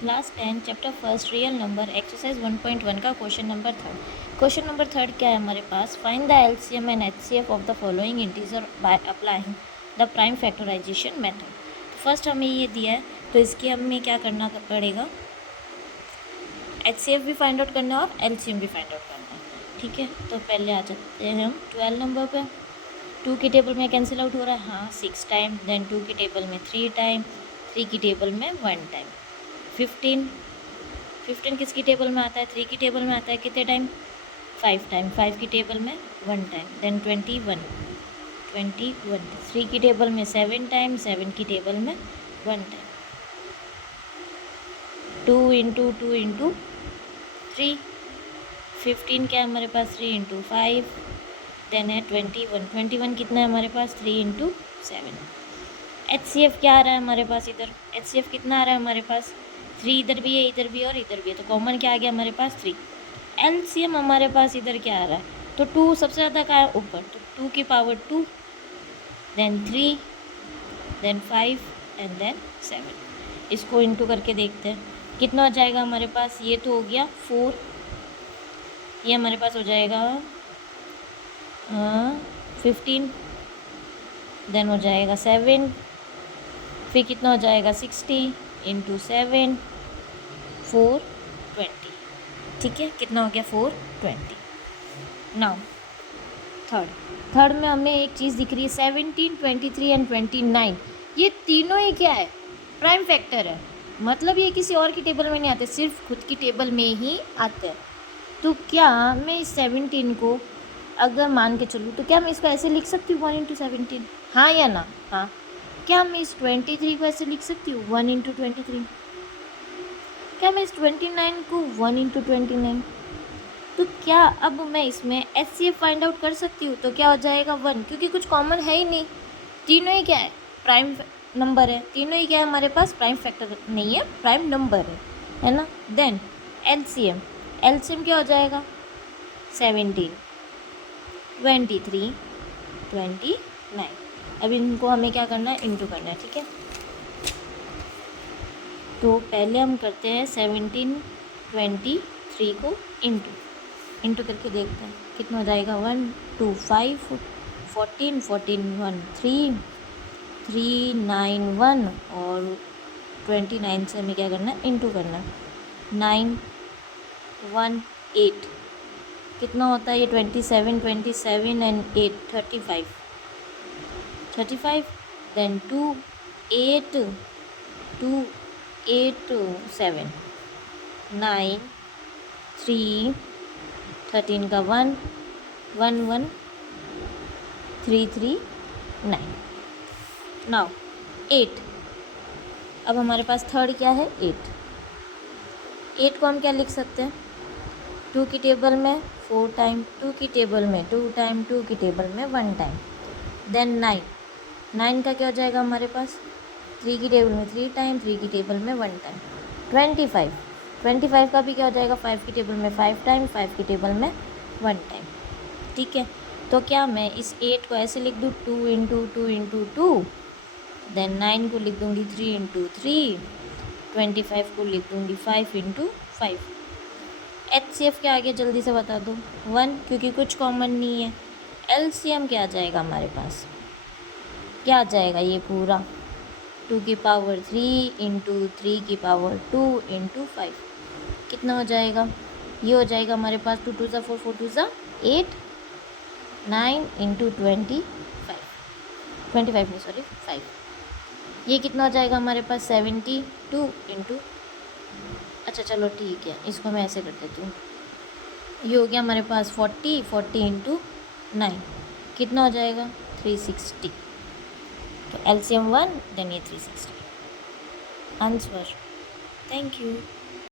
Class 10 chapter first real number exercise 1.1 का question number third. Question number third क्या है हमारे पास? Find the LCM and HCF of the following integer by applying the prime factorization method. तो first हमें ये दिया है, तो इसकी हमें क्या करना पड़ेगा? एचसीएफ भी फाइंड आउट करना है और एलसीएम भी फाइंड आउट करना है। ठीक है, तो पहले आ जाते हैं हम 12 नंबर पे। 2 की टेबल में कैंसिल आउट हो रहा है, हाँ 6 टाइम, देन 2 की टेबल में 3 टाइम, 3 की टेबल में 1 टाइम। 15 किसकी टेबल में आता है? 3 की टेबल में आता है, कितने टाइम? 5 टाइम, 5 की टेबल में 1 टाइम, देन 21, 3 की टेबल में 7 टाइम, 7 की टेबल में 1 टाइम। 2 इंटू 2 इंटू 3, 15 क्या है हमारे पास? 3 इंटू 5, देन है 21 कितना है हमारे पास? 3 इंटू 7। एचसीएफ क्या आ रहा है हमारे पास? इधर एचसीएफ कितना आ रहा है हमारे पास? 3 इधर भी है, इधर भी है और इधर भी है, तो कॉमन क्या आ गया हमारे पास? 3। एलसीएम हमारे पास इधर क्या आ रहा है? तो 2 सबसे ज़्यादा कहाँ है? ऊपर, तो 2 की power 2, then 3, then 5 and then 7। इसको इंटू करके देखते हैं कितना हो जाएगा हमारे पास। ये तो हो गया 4, ये हमारे पास हो जाएगा 15, देन हो जाएगा 7, फिर कितना हो जाएगा 60 इंटू 7, 420। ठीक है, कितना हो गया? 420। नाउ थर्ड में हमें एक चीज़ दिख रही है 17, 23 एंड 29। ये तीनों ही क्या है? प्राइम फैक्टर है, मतलब ये किसी और की टेबल में नहीं आते, सिर्फ खुद की टेबल में ही आते हैं। तो क्या मैं इस 17 को अगर मान के चलूँ तो क्या मैं इसको ऐसे लिख सकती हूँ 1 इंटू 17? हाँ या ना? हाँ। क्या मैं इस 23 को ऐसे लिख सकती हूँ 1 इंटू 23? क्या मैं इस 29 को 1 इंटू 29? तो क्या अब मैं इसमें एचसीएफ फाइंड आउट कर सकती हूँ? तो क्या हो जाएगा 1, क्योंकि कुछ कॉमन है ही नहीं, तीनों ही क्या है? प्राइम नंबर है, तीनों ही क्या है हमारे पास? प्राइम फैक्टर नहीं है, प्राइम नंबर है ना। देन एलसीएम, एलसीएम क्या हो जाएगा? 17, 23, 29। अब इनको हमें क्या करना है? इंटू करना है। ठीक है, तो पहले हम करते हैं 17, 23 को इंटू करके देखते हैं कितना हो जाएगा। 1, 2, 5, 14, 1, 3, 3, 9, 1 और 29 से हमें क्या करना है? इंटू करना है। 9, 1, 8 कितना होता है ये? 27, 27 एंड 8, 35, देन 2, 8, 2, 8, 7, 9, 3, 13 का 1, 1, 1, 3, 3, 9। नाउ 8, अब हमारे पास थर्ड क्या है? 8। 8 को हम क्या लिख सकते हैं? 2 की टेबल में 4 टाइम, 2 की टेबल में 2 टाइम, 2 की टेबल में 1 टाइम, देन 9, 9 का क्या हो जाएगा हमारे पास? 3 की टेबल में 3 टाइम, 3 की टेबल में 1 टाइम। 25, 25 का भी क्या हो जाएगा? 5 की टेबल में 5 टाइम, 5 की टेबल में 1 टाइम। ठीक है, तो क्या मैं इस 8 को ऐसे लिख दूँ 2 इंटू 2 इंटू 2, देन 9 को लिख दूँगी 3 इंटू 3, 25 को लिख दूँगी 5 इंटू 5। एचसीएफ क्या आ गया? जल्दी से बता दो। 1, क्योंकि कुछ कॉमन नहीं है। एलसीएम क्या आ जाएगा हमारे पास? क्या आ जाएगा ये पूरा? 2 की पावर 3 इंटू 3 की पावर 2 इंटू 5 कितना हो जाएगा? ये हो जाएगा हमारे पास 2 2 4 4 2 8, 9 इंटू 25, 25 नहीं सॉरी 5। ये कितना हो जाएगा हमारे पास? 72 इंटू, अच्छा चलो ठीक है, इसको मैं ऐसे कर देती हूँ। ये हो गया हमारे पास 40 इंटू 9 कितना हो जाएगा? 360। तो एलसीएम 1, देन ये 360 आंसर। Thank you.